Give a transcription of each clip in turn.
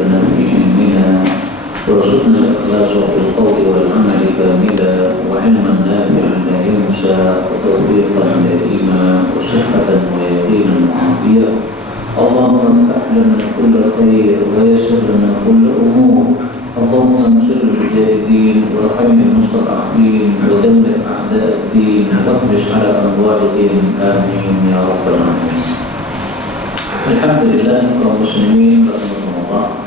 لنا في علمنا وارزقنا الإخلاص في القول والعمل كاملا وعلما نافعا لا ينسى وتوفيقا دائما وصحة ويقينا وعافية. اللهم افتح لنا كل خير ويسر لنا كل أمور. اللهم انصر المجاهدين وارحم المستضعفين ودمر أعداء الدين واخرج على أموالهم آمين يا رب العالمين. Alhamdulillah kaum muslimin rahimahullah.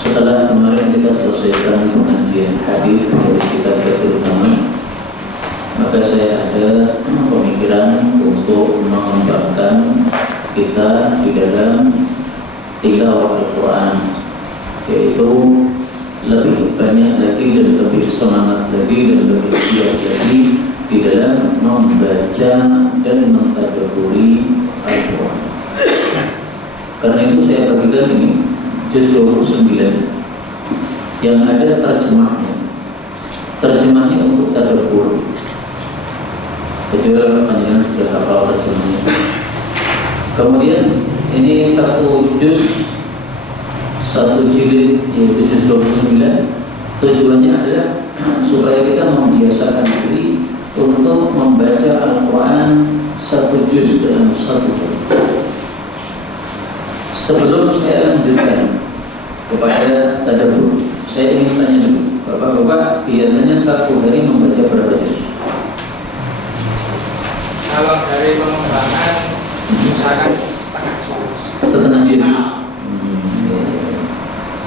Setelah kemarin kita selesaikan pengajian hadis dari kitab Fathul Mu'min, maka saya ada pemikiran untuk mengembangkan kita di dalam tilawah Al-Quran, yaitu lebih banyak lagi dan lebih semangat lagi dan lebih giat lagi di dalam membaca dan mentadabburi Al-Quran. Karena itu saya bagikan ini juz 29 yang ada terjemahnya untuk tadabbur. Kecuali panjenengan sudah hafal terjemahnya. Kemudian ini satu jilid yaitu juz 29. Tujuannya adalah supaya kita membiasakan diri untuk membaca Al-Quran satu juz dalam satu juz. Sebelum saya lanjutkan kepada tadabbur, saya ingin tanya dulu, Bapak-bapak biasanya satu hari membaca berapa juz? Kalau dari pengembangan misalkan setengah juz.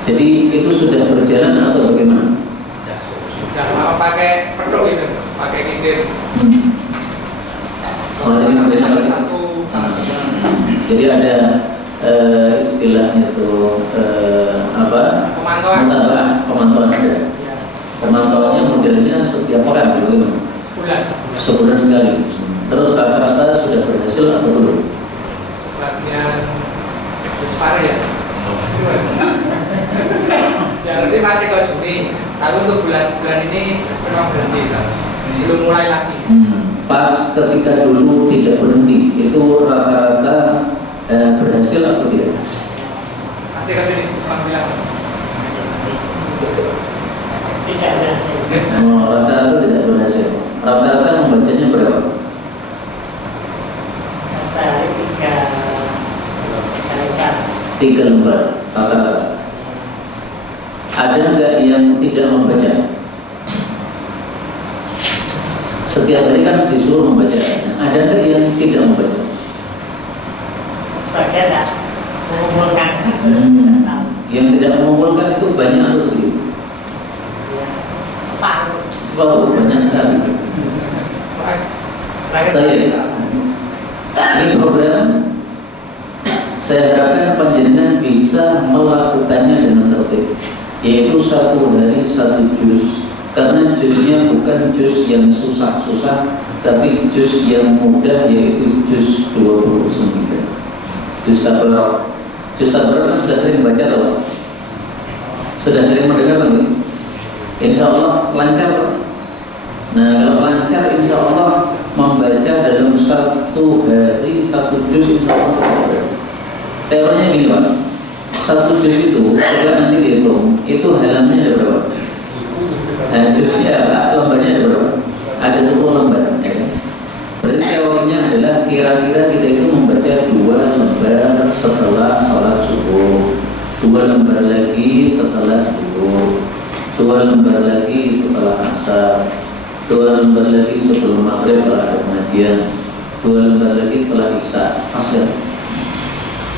Jadi itu sudah berjalan atau bagaimana? Sudah mau pakai pedok itu, pakai kitir. Soalnya satu. Jadi ada istilahnya itu pemantauan ada. Pemantauannya modelnya setiap pekan dulu. Sebulan sekali. Terus rata-rata sudah berhasil atau belum? Sebagian besar ya. Yang sih masih ke Juni. Tapi untuk bulan ini memang berhenti, belum mulai lagi. Pas ketika dulu tidak berhenti, itu rata-rata berhasil atau tidak? Masih ke sini, bilang. Tidak berhasil. Rata-rata tidak berhasil. Rata-rata membacanya berapa? Sehari 3 lembar rata-rata. Ada nggak yang tidak membaca? Setiap hari kan disuruh membaca. Ada nggak yang tidak membaca? Sebagian tidak mengumpulkan. Yang tidak mengumpulkan itu banyak atau sedikit? Separuh, banyak sekali. Ini program saya harapkan panjenengan bisa melakukannya dengan tertib, yaitu satu hari satu juz. Karena juznya bukan juz yang susah-susah, tapi juz yang mudah, yaitu juz 29. Juz Tabarok. Juz Tabarok kan sudah sering baca atau sudah sering mendengar kan? Insya Allah lancar. Nah kalau lancar, insya Allah membaca dalam satu hari satu juz, insya Allah. Teorinya gini Pak, satu juz itu setelah nanti dihitung, itu halamannya ada berapa? Juznya lembarnya ada berapa? Ada 10 lembar ya. Berarti teorinya adalah kira-kira kita itu membaca 2 lembar setelah sholat subuh, 2 lembar lagi setelah zuhur, 2 lembar lagi setelah asar, 2 lembar lagi sebelum maghrib kalau ada pengajian, 2 lembar lagi setelah isya, asar.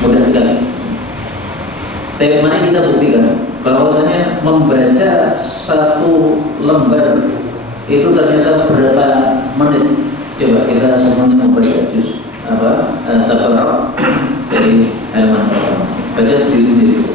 Mudah sekali. Tapi mari kita buktikan bahwasanya membaca satu lembar itu ternyata berapa menit. Coba kita semuanya membaca juz Tabarok dari halaman pertama. Baca sendiri-sendiri.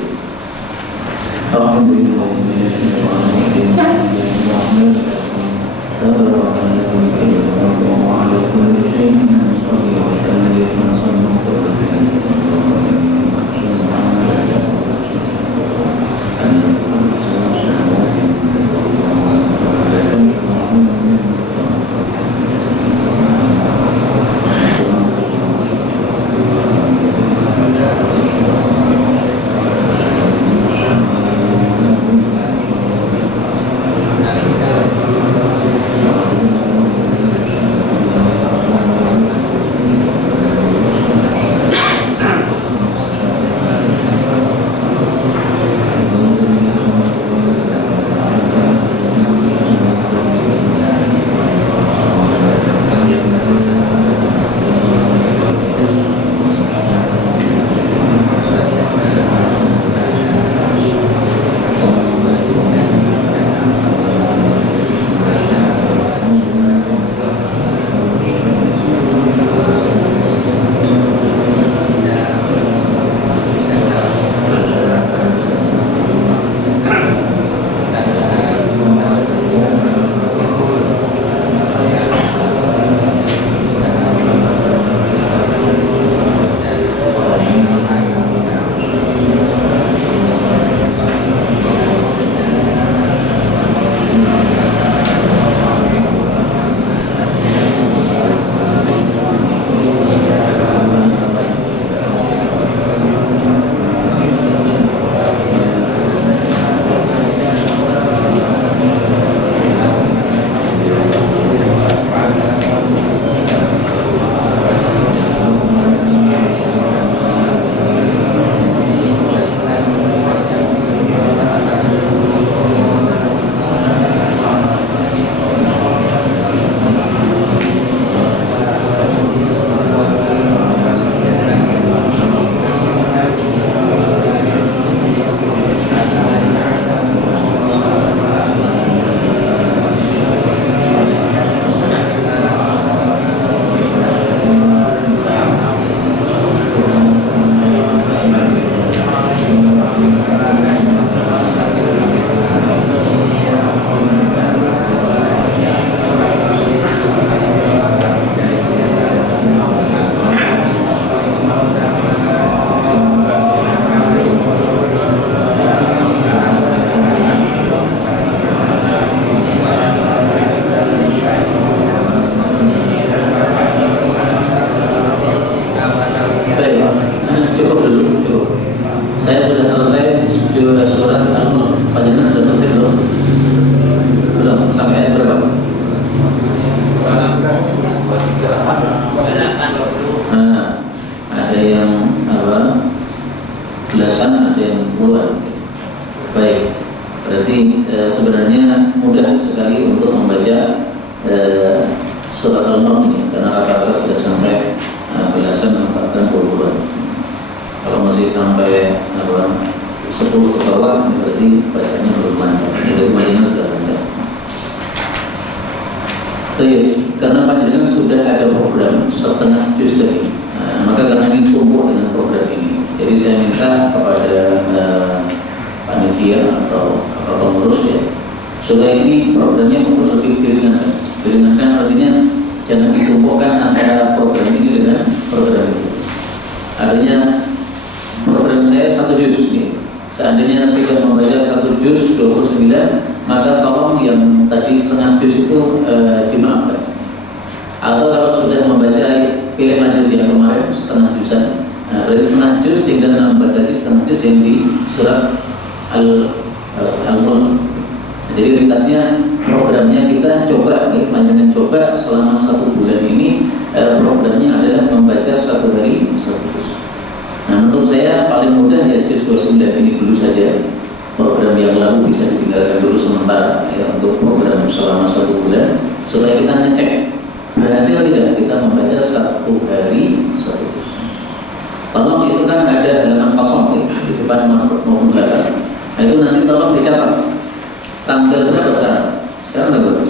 sebenarnya mudah sekali untuk membaca surat Al-Mulk ini karena rata-rata sudah sampai belasan bahkan puluhan. Kalau masih sampai 10 ke bawah berarti bacanya belum lancar. Dari Madinah sudah lancar. Karena panjenengan sudah ada program setengah juz tadi, maka karena ini tumbuh dengan program ini, jadi saya minta kepada panitia atau pengurus ya, supaya ini programnya untuk lebih diringankan. Diringankan artinya jangan ditumpukan antara program ini dengan program itu. Artinya program saya 1 juz nih. Seandainya sudah membaca 1 juz 29, maka tolong yang tadi setengah juz itu dimaafkan. Atau kalau sudah membaca pilih lanjut yang kemarin setengah juzan, berarti setengah juz tinggal nambah lagi setengah juz yang di surat Al-Mulk. Jadi ringkasnya programnya kita coba, panjenengan coba selama 1 bulan ini, programnya adalah membaca 1 hari 1 juz. Nah, menurut saya paling mudah ya juz 29 ini dulu saja. Program yang lalu bisa ditinggalkan dulu sementara ya, untuk program selama 1 bulan supaya kita ngecek berhasil tidak kita membaca 1 hari 1 juz. Tolong itu kan ada halaman kosong ya, di depan maupun belakang. Nah itu nanti tolong dicatat tanggal berapa sekarang? Sekarang berapa?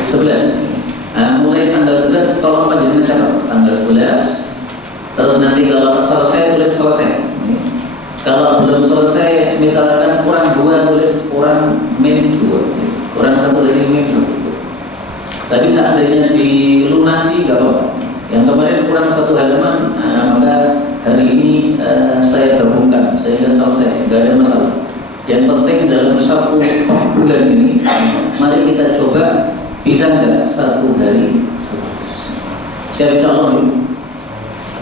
11. Nah, mulai tanggal 11 tolong panjenengan catat tanggal 11. Terus nanti kalau selesai tulis selesai. Kalau belum selesai, misalkan kurang 2 tulis kurang min 2, kurang 1 lagi min 1. Tapi seandainya dilunasi nggak apa-apa. Yang kemarin kurang 1 halaman, maka hari ini saya gabungkan sehingga selesai, nggak ada masalah. Yang penting dalam 1 bulan ini, mari kita coba bisa nggak 1 hari 1. Siap insya Allah.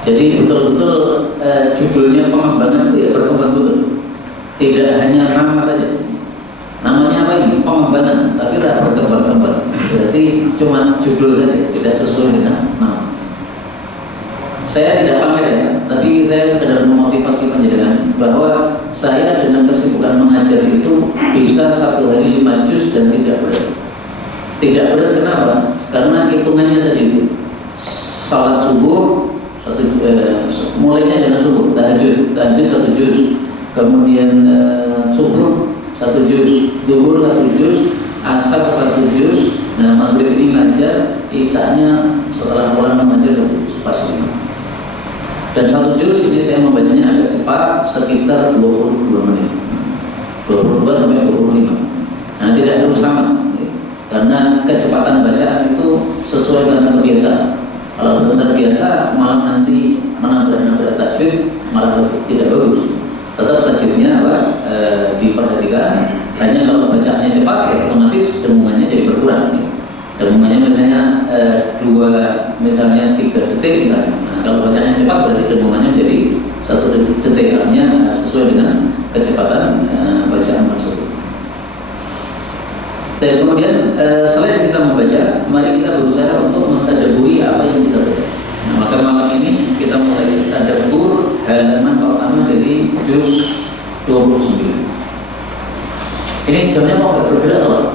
Jadi betul-betul judulnya pengembangan itu ya berkembang dulu. Tidak hanya nama saja. Namanya apa ini? Pengembangan, tapi tidak berkembang-kembang. Berarti cuma judul saja, tidak sesuai dengan nama. Saya tidak pamer ya, tapi saya sekedar memotivasi panjenengan bahwa saya dengan kesibukan mengajar itu bisa 1 hari 5 juz dan tidak berat. Tidak berat kenapa? Karena hitungannya tadi itu salat subuh mulainya jangan subuh, tahajud 1 juz, kemudian subuh 1 juz, zuhur 1 juz, asar 1 juz, nah maghrib ini ngajar, isanya setelah pulang mengajar 1 juz pasti. Dan 1 juz ini saya membacanya agak cepat, sekitar 22 menit, 22 sampai 25. Nah tidak harus sama, karena kecepatan bacaan itu sesuai dengan kebiasaan. Kalau benar biasa malah nanti menambah tajwid malah tidak bagus. Tetap tajwidnya diperhatikan. Hanya kalau bacaannya cepat ya otomatis dengungannya jadi berkurang. Dengungannya misalnya 3 detik misalnya. Nah, kalau bacaannya cepat berarti dengungannya jadi 1 detik. Artinya sesuai dengan kecepatan bacaan tersebut. Dan kemudian selain kita membaca, mari kita berusaha untuk mentadabburi apa yang kita baca. Nah, maka malam ini kita mulai tadabbur halaman pertama dari juz 29. Ini jamnya mau nggak bergerak loh?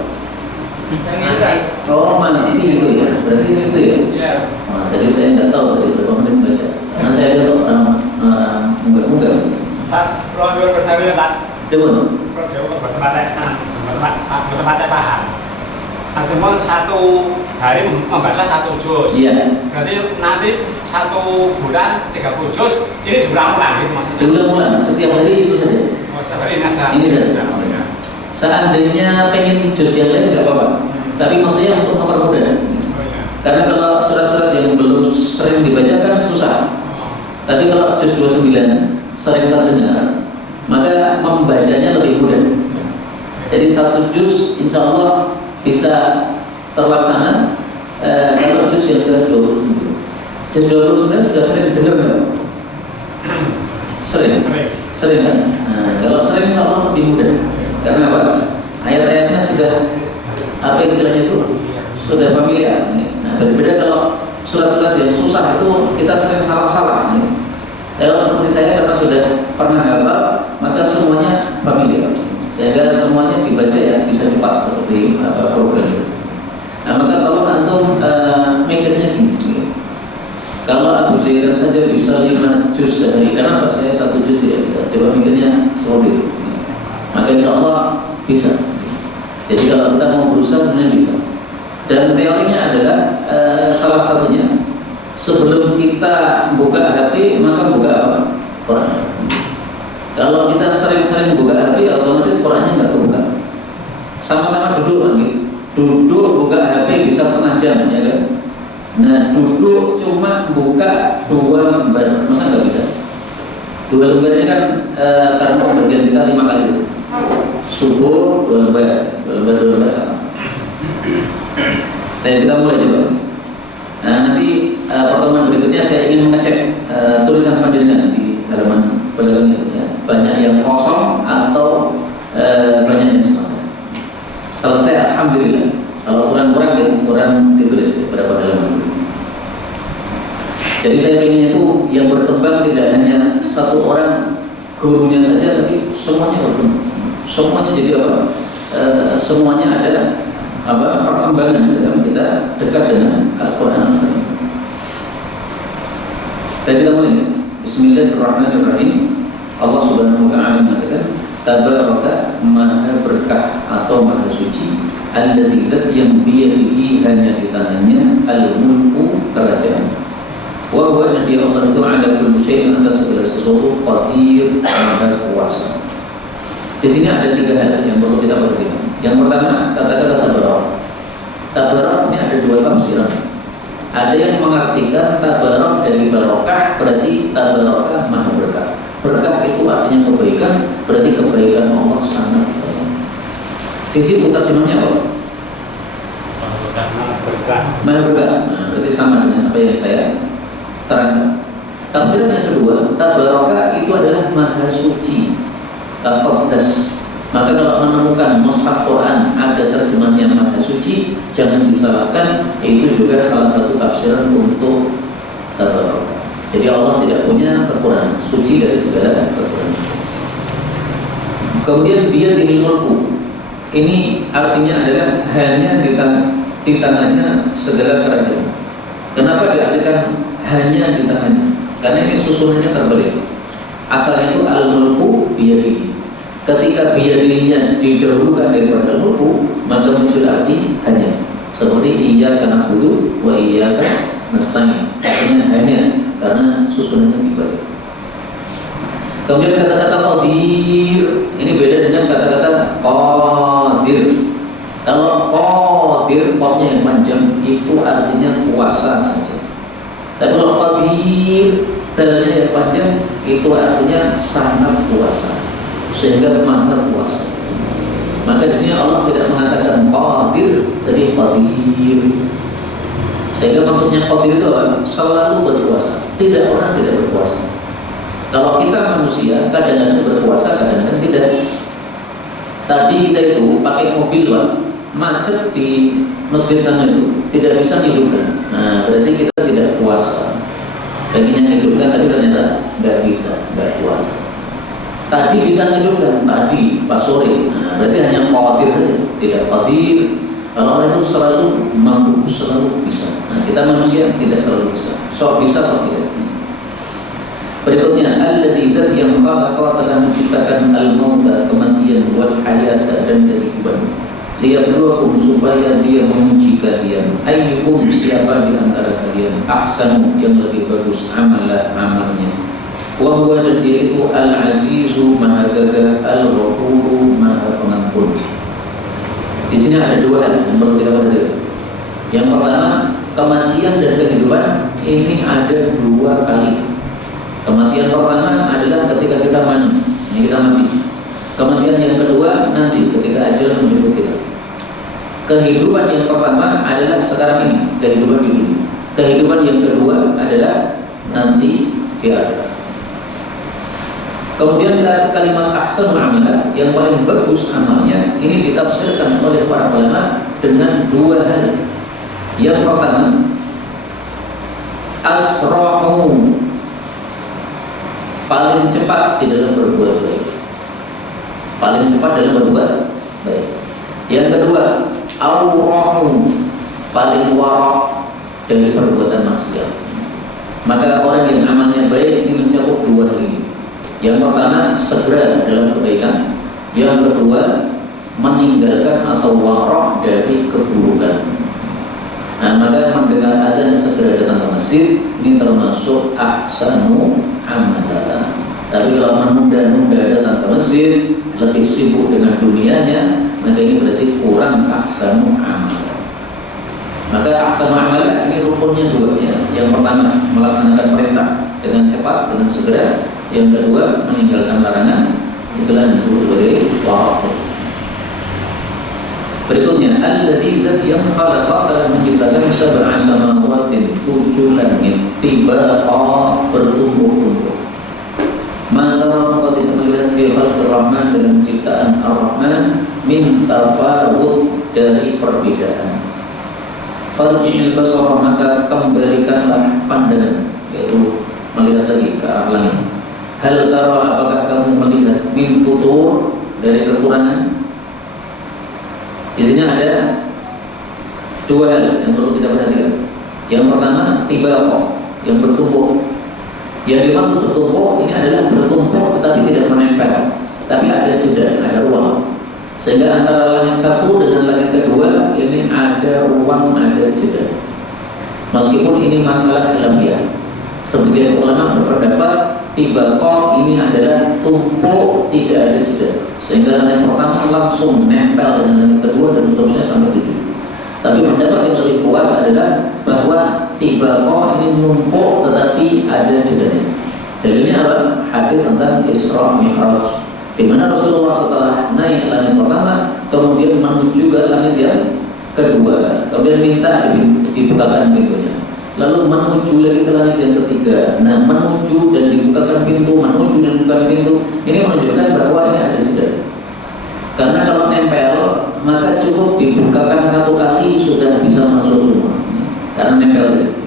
Oh mana ini gitu ya? Berarti ini itu ya? Iya. Nah, tadi saya nggak tahu tadi berapa menit baca. Karena saya lihat enggak. Pak, kalau bersama Pak. Coba. Kalau bertempatnya paham. Artinya 1 hari membaca 1 juz. Iya. Berarti nanti 1 bulan 30 juz ini diulang-ulang gitu maksudnya. Diulang-ulang setiap hari itu saja. Oh, setiap hari ini saja. Ini saja. Seandainya pengen juz yang lain nggak apa-apa. Tapi maksudnya untuk mempermudah. Karena kalau surat-surat yang belum sering dibaca kan susah. Tapi kalau juz 29 sering terdengar, maka membacanya lebih mudah. Jadi 1 juz insya Allah bisa terlaksana kalau juz yang ke-29. Juz 29 sudah sering dengar nggak? Sering kan? Nah, kalau sering insya Allah lebih mudah. Karena apa? Ayat-ayatnya sudah apa istilahnya itu? Sudah familiar. Nah, berbeda kalau surat-surat yang susah itu kita sering salah-salah. Kalau seperti saya karena sudah pernah hafal, maka semuanya familiar. Sehingga semuanya dibaca cepat seperti program itu. Nah, maka kalau antum mikirnya gini, kalau Abu Zaidan saja bisa 5 juz sehari, kenapa saya 1 juz tidak bisa? Coba mikirnya seperti itu. Maka insya Allah bisa. Jadi kalau kita mau berusaha sebenarnya bisa. Dan teorinya adalah salah satunya sebelum kita buka HP maka buka apa? Quran. Kalau kita sering-sering buka HP, otomatis Qurannya nggak kebuka. Sama-sama duduk lagi, duduk buka HP bisa setengah jam, ya kan? Nah, duduk cuma buka 2 lembar, masa nggak bisa? 2 lembar ini kan karena pembagian kita 5 kali. Subuh 2 lembar, 2 lembar. Nah, kita mulai coba. Nah, nanti pertemuan berikutnya saya ingin mengecek tulisan panjenengan di halaman belakang itu, ya. Banyak yang kosong atau banyak yang selesai. Selesai, alhamdulillah. Kalau kurang-kurang ya kurang ditulis ya, berapa halaman. Jadi saya ingin itu yang berkembang tidak hanya satu orang gurunya saja, tapi semuanya berkembang. Semuanya jadi apa? Semuanya ada perkembangan dalam kita dekat dengan Al-Quran. Dan kita mulai. Bismillahirrahmanirrahim. Allah Subhanahu wa ta'ala mengatakan, Tabaraka Maha berkah atau Maha suci, alladzi yang biyadihi hanya di tangannya al-mulku kerajaan. Wa huwa dan dia Allah itu ada kullu syai'in atas segala sesuatu, qadir Maha kuasa. Di sini ada 3 hal yang perlu kita perhatikan. Yang pertama, kata-kata tabarak. Tabarak ini ada 2 tafsiran. Ada yang mengartikan tabarak dari barokah, berarti tabarakah Maha berkah. Berkah itu artinya kebaikan, berarti kebaikan Allah sangat banyak. Di situ terjemahnya apa? Maha berkah. Nah, berarti sama dengan apa yang saya terangkan. Tafsiran yang kedua, tabarakah itu adalah Maha suci, Al-Qaddas. Maka kalau menemukan mushaf Quran ada terjemahnya Maha suci, jangan disalahkan, itu juga salah satu tafsiran untuk tabarakah. Jadi Allah tidak punya kekurangan, suci dari segala kekurangan. Kemudian biyadihil mulku, ini artinya adalah hanya di tangannya segala kerajaan. Kenapa diartikan hanya di tangannya? Karena ini susunannya terbalik. Asalnya itu al-mulku biyadihi. Ketika biyadihinya didahulukan daripada al-mulku, maka muncul arti hanya. Seperti iyyaka na'budu wa iyyaka nasta'in. Artinya hanya, karena susunannya dibalik. Kemudian kata-kata qadir, ini beda dengan kata-kata qadir. Kalau qadir, qafnya yang panjang, itu artinya kuasa saja. Tapi kalau qadir, dalnya yang panjang, itu artinya sangat kuasa, sehingga maha kuasa. Maka di sini Allah tidak mengatakan qadir, tapi qadir. Sehingga maksudnya qadir itu apa? Selalu berkuasa. Tidak, orang tidak berkuasa. Kalau kita manusia, kadang-kadang berkuasa, kadang-kadang tidak. Tadi kita itu pakai mobil, Pak, macet di masjid sana itu, tidak bisa hidupkan. Nah, berarti kita tidak kuasa. Pengennya hidupkan, tapi ternyata nggak bisa, nggak kuasa. Tadi bisa hidupkan, tadi pas sore. Nah, berarti hanya qadir saja, tidak qadir. Kalau Allah itu selalu mampu, selalu bisa. Nah, kita manusia tidak selalu bisa. Sok bisa, sok tidak. Berikutnya, alladzi yang khalaqa telah menciptakan al-mauta, kematian, wal hayata dan kehidupan. Liyabluwakum supaya dia menguji kalian. Ayyukum siapa di antara kalian ahsanu yang lebih bagus amalnya. Wa huwa dan dia itu al-azizu maha gagah, al-ghafuru maha pengampun. Di sini ada 2 hal yang perlu kita perhatikan. Yang pertama, kematian dan kehidupan ini ada 2 kali. Kematian pertama adalah ketika kita mati, ini kita mati. Kematian yang kedua nanti ketika ajal menjemput kita. Kehidupan yang pertama adalah sekarang ini, kehidupan di dunia. Kehidupan yang kedua adalah nanti di akhirat. Kemudian kalimat ahsanul amala, yang paling bagus amalnya, ini ditafsirkan oleh para ulama dengan 2 hal. Yang pertama, asra'u, paling cepat di dalam berbuat baik. Paling cepat dalam berbuat baik. Yang kedua, aurahu, paling warok dari perbuatan maksiat. Maka orang yang amalnya baik ini mencakup dua hal ini. Yang pertama, segera dalam kebaikan. Yang kedua, meninggalkan atau warok dari keburukan. Nah, maka mendengar adzan segera datang ke masjid ini termasuk ahsanu amalan. Tapi kalau menunda-nunda datang ke masjid, lebih sibuk dengan dunianya, maka ini berarti kurang ahsanu amalan. Maka ahsanu amalan ini rukunnya dua ya. Yang pertama, melaksanakan perintah dengan cepat, dengan segera. Yang kedua, meninggalkan larangan. Itulah yang disebut sebagai warok. Berikutnya, alladzi yang khalaqa telah menciptakan sab'a samawatin, 7 langit, tibaqa bertumpuk-tumpuk. Maka engkau tidak melihat fi khalqir rahman dalam ciptaan ar-rahman min tafawut dari perbedaan. Farji'il basara, maka kembalikanlah pandangan, yaitu melihat lagi ke arah langit. Hal tara, apakah kamu melihat min futur dari kekurangan? Di sini ada dua hal yang perlu kita perhatikan. Yang pertama, tibaqa, yang bertumpuk. Yang dimaksud bertumpuk ini adalah bertumpuk tetapi tidak menempel, tapi ada jeda, ada ruang. Sehingga antara langit satu dengan langit kedua ini ada ruang, ada jeda. Meskipun ini masalah khilafiyah, sebagian ulama berpendapat tibaqa ini adalah tumpuk, tidak ada jeda. Sehingga langit pertama langsung nempel dengan langit kedua dan seterusnya sampai 7. Tapi pendapat yang lebih kuat adalah bahwa tibaqa ini numpuk tetapi ada jedanya. Dalilnya apa? Hadis tentang Isra Mi'raj, di mana Rasulullah setelah naik langit pertama kemudian menuju ke langit yang kedua, kemudian minta dibukakan pintunya. Lalu menuju lagi ke langit yang ketiga. Nah, menuju dan dibukakan pintu, menuju dan dibukakan pintu, ini menunjukkan bahwa ini ada jeda. Karena kalau nempel, maka cukup dibukakan satu kali sudah bisa masuk rumah. Karena nempel.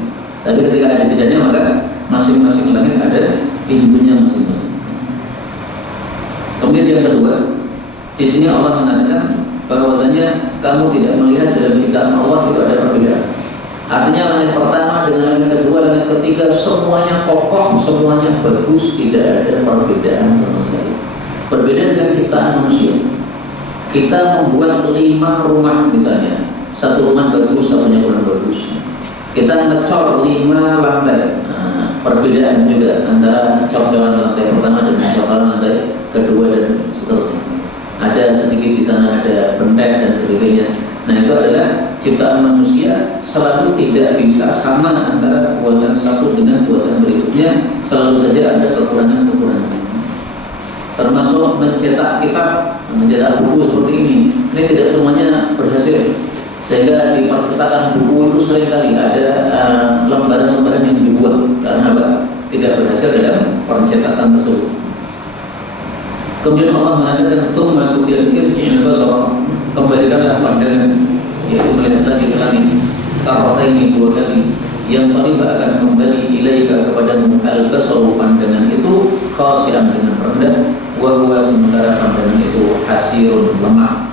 Tapi ketika ada jedanya, maka masing-masing langit ada pintunya masing-masing. Kemudian yang kedua, di sini Allah mengatakan bahwasanya kamu tidak melihat dalam ciptaan Allah itu ada perbedaan. Artinya langit pertama dengan langit kedua, langit ketiga semuanya kokoh, semuanya bagus, tidak ada perbedaan sama sekali. Berbeda dengan ciptaan manusia. Kita membuat 5 rumah misalnya, satu rumah bagus, satunya kurang bagus. Kita ngecor 5 lantai. Nah, perbedaan juga antara cocoran lantai pertama dengan cocoran lantai kedua dan seterusnya. Ada sedikit di sana ada bentek dan sebagainya. Nah, itu adalah ciptaan manusia selalu tidak bisa sama antara buatan satu dengan buatan berikutnya, selalu saja ada kekurangan-kekurangan. Termasuk mencetak kitab, mencetak buku seperti ini tidak semuanya berhasil. Sehingga di percetakan buku itu seringkali ada lembaran-lembaran yang dibuang karena apa? Tidak berhasil dalam percetakan tersebut. Kemudian Allah mengatakan tsumma irji'il basara, kembalikanlah pandangan, yaitu melihat lagi ke langit karataini 2 kali, yang qariba akan kembali ilaika kepadamu al-basaru, pandangan itu khasi'an dengan rendah, wa huwa sementara pandangan itu hasirun, lemah.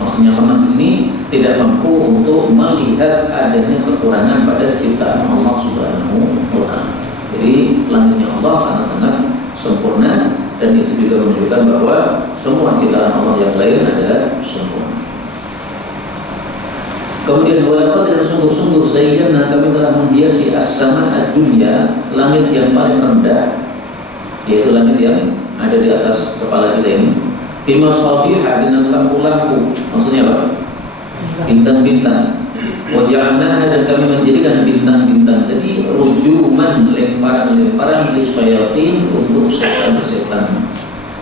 Maksudnya lemah di sini tidak mampu untuk melihat adanya kekurangan pada ciptaan Allah Subhanahu wa ta'ala. Jadi langitnya Allah sangat-sangat sempurna, dan itu juga menunjukkan bahwa semua ciptaan Allah yang lain adalah sempurna. Kemudian walaqad dan sungguh-sungguh zayyana, kami telah menghiasi as-sama ad-dunya, langit yang paling rendah, yaitu langit yang ada di atas kepala kita ini, bima shabiha, dengan lampu-lampu. Maksudnya apa? Bintang-bintang. Wa ja'alnaha, dan kami menjadikan bintang-bintang tadi rujuman, lemparan-lemparan lisyayatin, untuk setan-setan.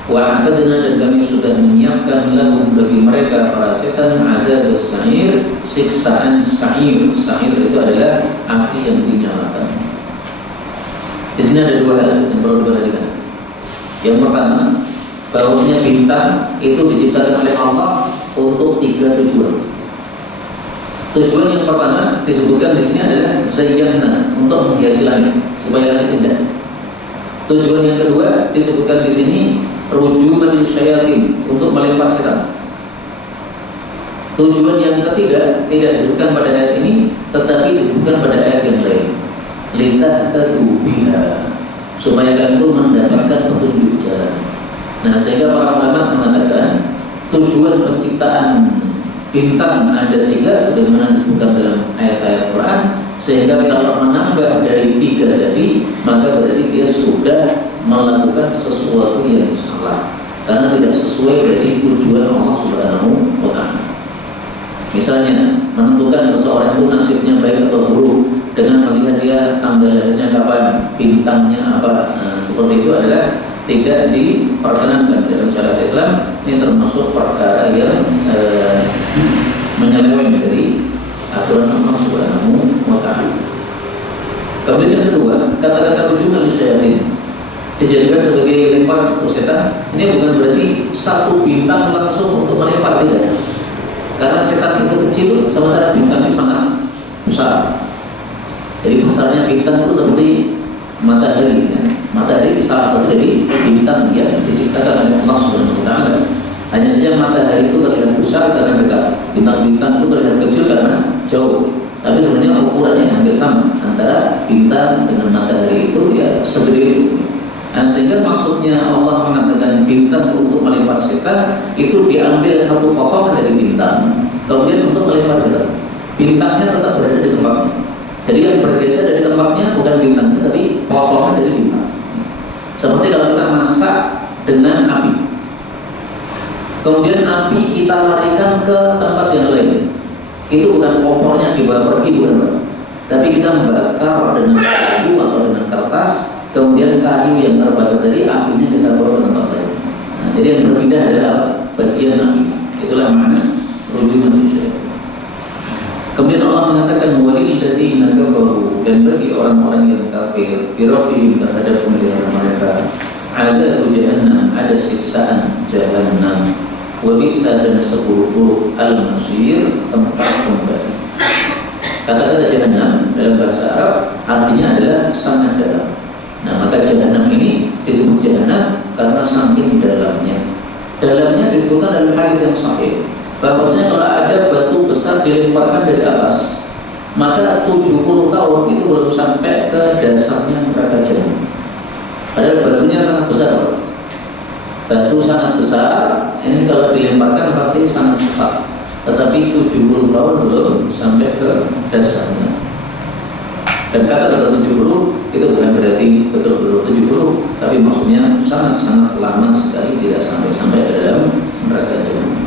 Wa a'tadna, dan kami sudah menyiapkan lahum, bagi mereka para setan, adzab as-sa'ir, siksaan sa'ir. Sa'ir itu adalah api yang dinyalakan. Di sini ada 2 hal yang perlu diperhatikan. Yang pertama, bahwasanya bintang itu diciptakan oleh Allah untuk 3 tujuan. Tujuan yang pertama disebutkan di sini adalah zayyana, untuk menghiasi langit supaya langit indah. Tujuan yang kedua disebutkan di sini rujuman lisyayatin, untuk melempar setan. Tujuan yang ketiga tidak disebutkan pada ayat ini, tetapi disebutkan pada ayat yang lain. Litahtadu biha, supaya kalian itu mendapatkan petunjuk jalan. Nah, sehingga para ulama mengatakan tujuan penciptaan bintang ada 3 sebagaimana disebutkan dalam ayat-ayat Quran. Sehingga kalau menambah dari 3 tadi, maka berarti dia sudah melakukan sesuatu yang salah, karena tidak sesuai dari tujuan Allah Subhanahu wa Ta'ala. Misalnya menentukan seseorang itu nasibnya baik atau buruk dengan melihat dia tanggal lahirnya kapan, bintangnya apa, seperti itu adalah tidak diperkenankan dalam syariat Islam. Ini termasuk perkara yang menyeleweng dari aturan Allah Subhanahu wa Ta'ala. Kemudian yang kedua, kata-kata rujukan syaitan dijadikan sebagai lempar untuk setan. Ini bukan berarti satu bintang langsung untuk melempar, tidak. Karena setan itu kecil, sementara bintang itu sangat besar. Jadi besarnya bintang itu seperti matahari. Ya. Matahari salah satu dari bintang yang diciptakan oleh Allah Subhanahu wa Ta'ala. Hanya saja matahari itu terlihat besar karena dekat, bintang-bintang itu terlihat kecil karena jauh. Tapi sebenarnya ukurannya hampir sama antara bintang dengan matahari itu ya segede itu. Nah, sehingga maksudnya Allah mengatakan bintang untuk melempar setan itu diambil satu potongan dari bintang, kemudian untuk melempar setan. Bintangnya tetap berada di tempatnya. Jadi yang bergeser dari tempatnya bukan bintangnya, tapi potongan dari bintang. Seperti kalau kita masak dengan api, kemudian api kita larikan ke tempat yang lain, itu bukan kompornya dibawa pergi, bukan, tapi kita membakar dengan kayu atau dengan kertas. Kemudian kayu yang terbakar dari apinya kita bawa ke tempat lain. Nah, jadi yang berpindah adalah bagian api. Itulah makna rujukan syaitan. Kemudian Allah mengatakan walil ladzina kafaru, dan bagi orang-orang yang kafir birabihim terhadap pemeliharaan mereka ada jahannam, ada siksaan jahannam, wa bi'sa, dan seburuk-buruk al-masir, tempat kembali. Kata-kata jahannam dalam bahasa Arab artinya adalah sangat dalam. Nah, maka jahannam ini disebut jahannam karena saking dalamnya. Dalamnya disebutkan dalam hadis yang sahih bahwasanya kalau ada batu besar dilemparkan dari atas, maka 70 tahun itu belum sampai ke dasarnya neraka jahannam. Padahal batunya sangat besar. Batu sangat besar, ini kalau dilemparkan pasti sangat besar. Tetapi 70 tahun belum sampai ke dasarnya. Dan kata-kata 70 itu bukan berarti betul-betul 70, tapi maksudnya sangat-sangat lama sekali, tidak sampai ke dalam neraka jahannam.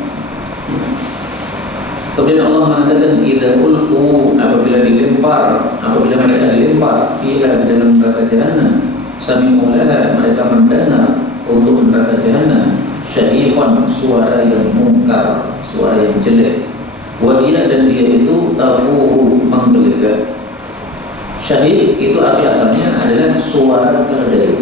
Kemudian Allah mengatakan idza ulqu, apabila mereka dilempar ila dalam neraka jahannam, sami'u laha, mereka mendengar untuk neraka jahannam syahiqan, suara yang mungkar, suara yang jelek. Wa hiya, dan dia itu tafuru, menggelegar. Syahid itu arti asalnya adalah suara keledai.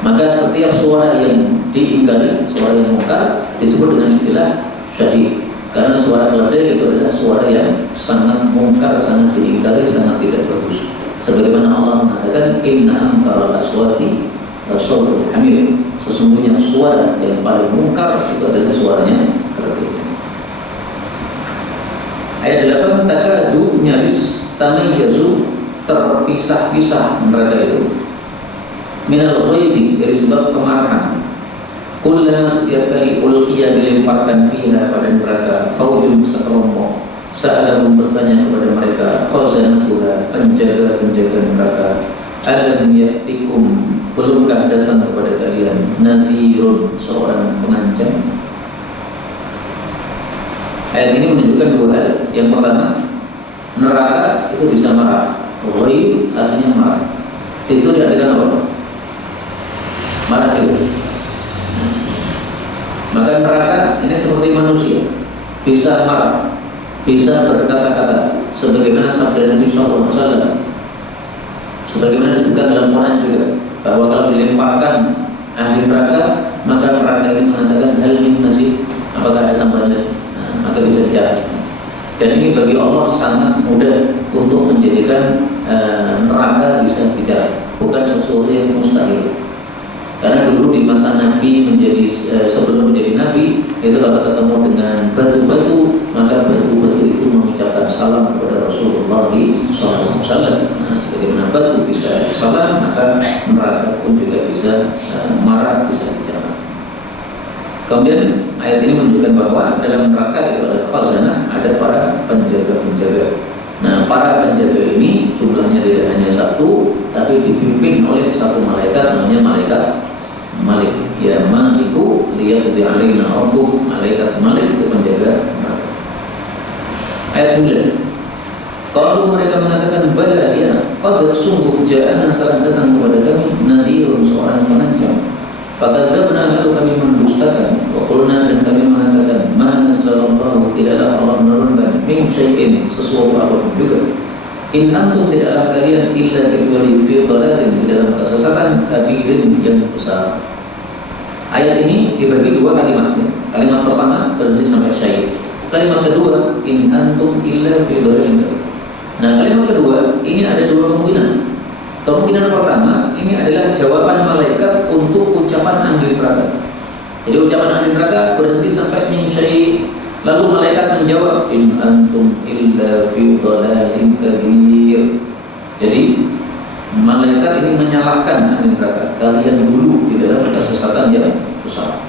Maka setiap suara yang diingkari, suara yang mungkar, disebut dengan istilah syahid. Karena suara keledai itu adalah suara yang sangat mungkar, sangat diingkari, sangat tidak bagus. Sebagaimana Allah mengatakan inna ankara aswati rasulul hamir, sesungguhnya suara yang paling mungkar itu adalah suaranya keledai. Ayat 8, takadu, nyaris tamayyazu, terpisah-pisah mereka itu minal ghaibi, dari sebab kemarahan. Kullana, setiap kali ulqiya, dilemparkan fiha, pada neraka, faujun, sekelompok, sa'alahum, bertanya kepada mereka, khazanatuha, penjaga-penjaga neraka, alam ya'tikum, belumkah datang kepada kalian nadhirun, seorang pengancam. Ayat ini menunjukkan 2 hal. Yang pertama, neraka itu bisa marah. Ghaib artinya marah. Itu diartikan apa? Marah itu. Maka neraka ini seperti manusia, bisa marah, bisa berkata-kata, sebagaimana sabda Nabi SAW, sebagaimana disebutkan dalam Quran juga, bahwa kalau dilemparkan ahli neraka, maka neraka ini mengatakan hal min mazid, apakah ada tambahan? Maka bisa bicara. Dan ini bagi Allah sangat mudah untuk menjadikan neraka bisa bicara, bukan sesuatu yang mustahil. Karena dulu di masa Nabi sebelum menjadi Nabi, itu kalau ketemu dengan batu-batu mengucapkan salam kepada Rasulullah SAW. Nah, sebagaimana batu bisa salam, maka neraka pun juga bisa marah, bisa bicara. Kemudian ayat ini menunjukkan bahwa dalam neraka itu ada khazanah, ada para penjaga-penjaga. Nah, para penjaga ini jumlahnya tidak hanya satu, tapi dipimpin oleh satu malaikat, namanya malaikat Malik. Ya, Maliku liyaqdi alaina rabbuk, malaikat Malik itu penjaga neraka. Ayat 9. Kalau mereka mengatakan bala ya, qad sungguh ja'ana telah datang kepada kami nadhirun, seorang pengancam. Fakadzabna, lalu kami mendustakan. Wa qulna, dan kami mengatakan ma nazzalallahu, tidaklah Allah menurunkan min syai'in, sesuatu apapun juga. In antum, tidaklah kalian illa kecuali fi dhalalin, di dalam kesesatan kabirin yang besar. Ayat ini dibagi dua kalimat. Kalimat pertama berhenti sampai syai'. Kalimat kedua, in antum illa fi dhalalin. Nah, kalimat kedua ini ada dua kemungkinan. Kemungkinan pertama ini adalah jawaban malaikat untuk ucapan ahli neraka. Jadi ucapan ahli neraka berhenti sampai min syai'. Lalu malaikat menjawab, in antum illa fi dhalalin kabir. Jadi malaikat ini menyalahkan ahli neraka, kalian dulu di dalam kesesatan yang besar.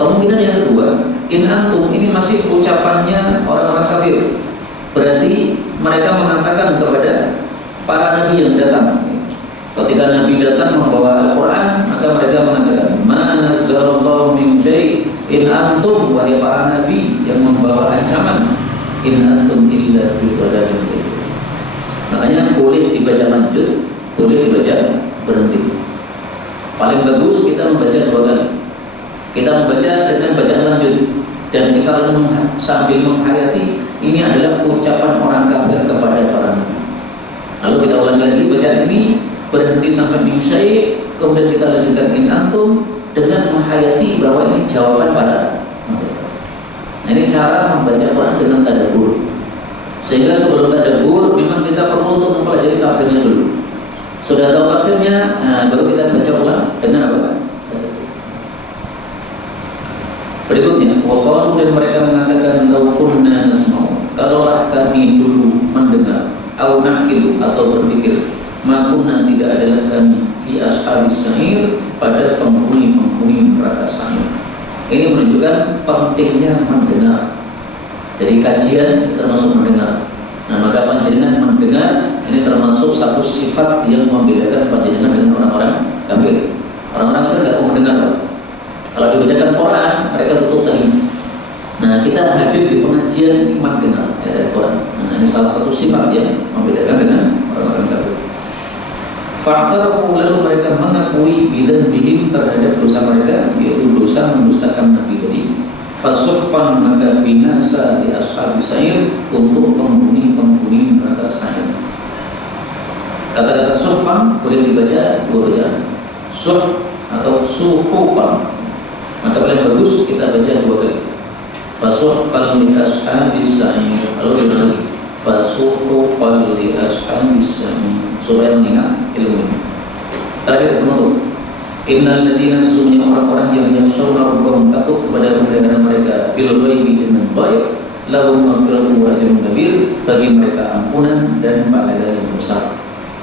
Kemungkinan yang kedua, in antum, ini masih ucapannya orang-orang kafir. Berarti mereka mengatakan kepada para nabi yang datang. Ketika nabi datang membawa Al-Quran, maka mereka mengatakan ma nazzallallahu min syai', in antum, wahai para nabi yang membawa ancaman, in antum illa fi dhalalin kabir. Makanya boleh dibaca lanjut, boleh dibaca berhenti. Paling bagus kita membaca dua kali. Kita membaca dengan bacaan lanjut, dan kita sambil menghayati ini adalah ucapan orang kafir kepada para nabi. Lalu kita ulangi lagi bacaan ini, berhenti sampai min syai', kemudian kita lanjutkan in antum dengan menghayati bahwa ini jawaban para malaikat. Nah, ini cara membaca Quran dengan tadabbur. Sehingga sebelum tadabbur memang kita perlu untuk mempelajari tafsirnya dulu. Sudah tahu tafsirnya, nah, baru kita baca ulang dengan apa? Berikutnya, waqalu, dan mereka mengatakan law kunna nasma'u, kalaulah kami dulu mendengar, au naqilu, atau berpikir, ma kunna, tidak adalah kami fi ashabis sa'ir, pada penghuni neraka sa'ir. Ini menunjukkan pentingnya mendengar. Jadi kajian termasuk mendengar. Nah, maka panjenengan mendengar ini termasuk satu sifat yang membedakan panjenengan dengan orang-orang kafir. Orang-orang kafir tidak mau mendengar. Kalau dibacakan Quran, mereka tutup telinga. Nah, kita hadir di pengajian mendengar ayat Quran. Nah, ini salah satu sifat yang membedakan dengan orang-orang kafir. Fa'tarafu, lalu mereka mengakui bidzanbihim, terhadap dosa mereka, yaitu dosa mendustakan nabi tadi. Fasuhqan, maka binasa di ashabis sa'ir, untuk penghuni neraka sa'ir. Kata-kata suhqan boleh dibaca dua bacaan, suh atau suhuqan. Maka paling bagus kita baca dua kali. Fasuhqan li ashabis sa'ir. Lalu kita lagi fasuhqan li ashabis sa'ir, supaya mengingat ilmu ini. Terakhir penutup, innal ladzina, sesungguhnya orang-orang yang yakhshawna rabbahum, takut kepada Tuhan mereka, bil ghaibi, dengan ghaib, lahum maghfiratun wa ajrun kabir, bagi mereka ampunan dan pahala yang besar.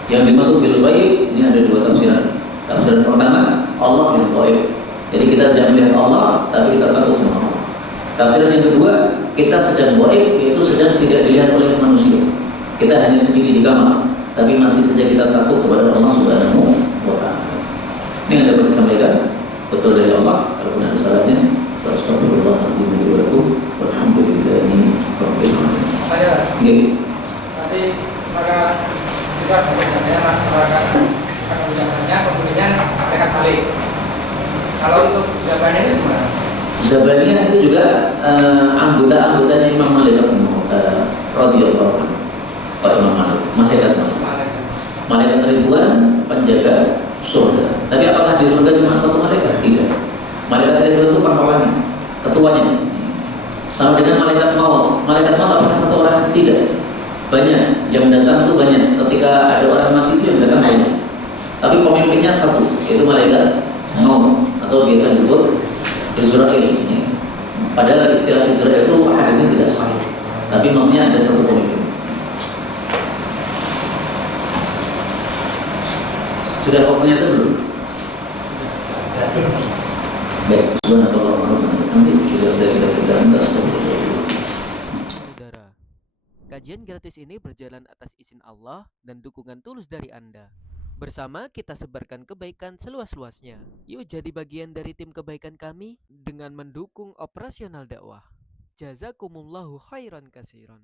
Yang dimaksud bil ghaib ini ada dua tafsiran. Tafsiran pertama, Allah bil ghaib. Jadi kita tidak melihat Allah, tapi kita takut sama Allah. Tafsiran yang kedua, kita sedang ghaib, yaitu sedang tidak dilihat oleh manusia. Kita hanya sendiri di kamar, tapi masih saja kita takut kepada Allah Subhanahu wa ta'ala. Ini yang dapat disampaikan, betul dari Allah. Kalau ada salahnya, astagfirullahaladzim wa atubu walhamdulillahi rabbil alamin. Tapi maka kita kemudiannya masyarakat akan ucapannya, kemudian mereka balik. Kalau untuk jawabannya itu gimana? Zabaniyah itu juga anggota-anggotanya Imam Malik radhiyallahu anhu. Pak Imam Malik, malaikat ribuan penjaga surga. Tapi apakah di surga cuma satu malaikat? Tidak. Malaikat itu pangkalannya, ketuanya. Sama dengan malaikat maut. Malaikat maut apakah satu orang? Tidak. Banyak. Yang datang itu banyak. Ketika ada orang mati itu yang datang banyak. Tapi pemimpinnya satu, yaitu malaikat maut, atau biasa disebut Israel. Padahal istilah Israel itu hadisnya tidak sahih. Tapi maksudnya ada satu poin. Sudah kau punya itu belum? Baik, subhanallah. Nanti sudah berjalan. Saudara, kajian gratis ini berjalan atas izin Allah dan dukungan tulus dari Anda. Bersama kita sebarkan kebaikan seluas-luasnya. Yuk jadi bagian dari tim kebaikan kami dengan mendukung operasional dakwah. Jazakumullahu khairan kasiron.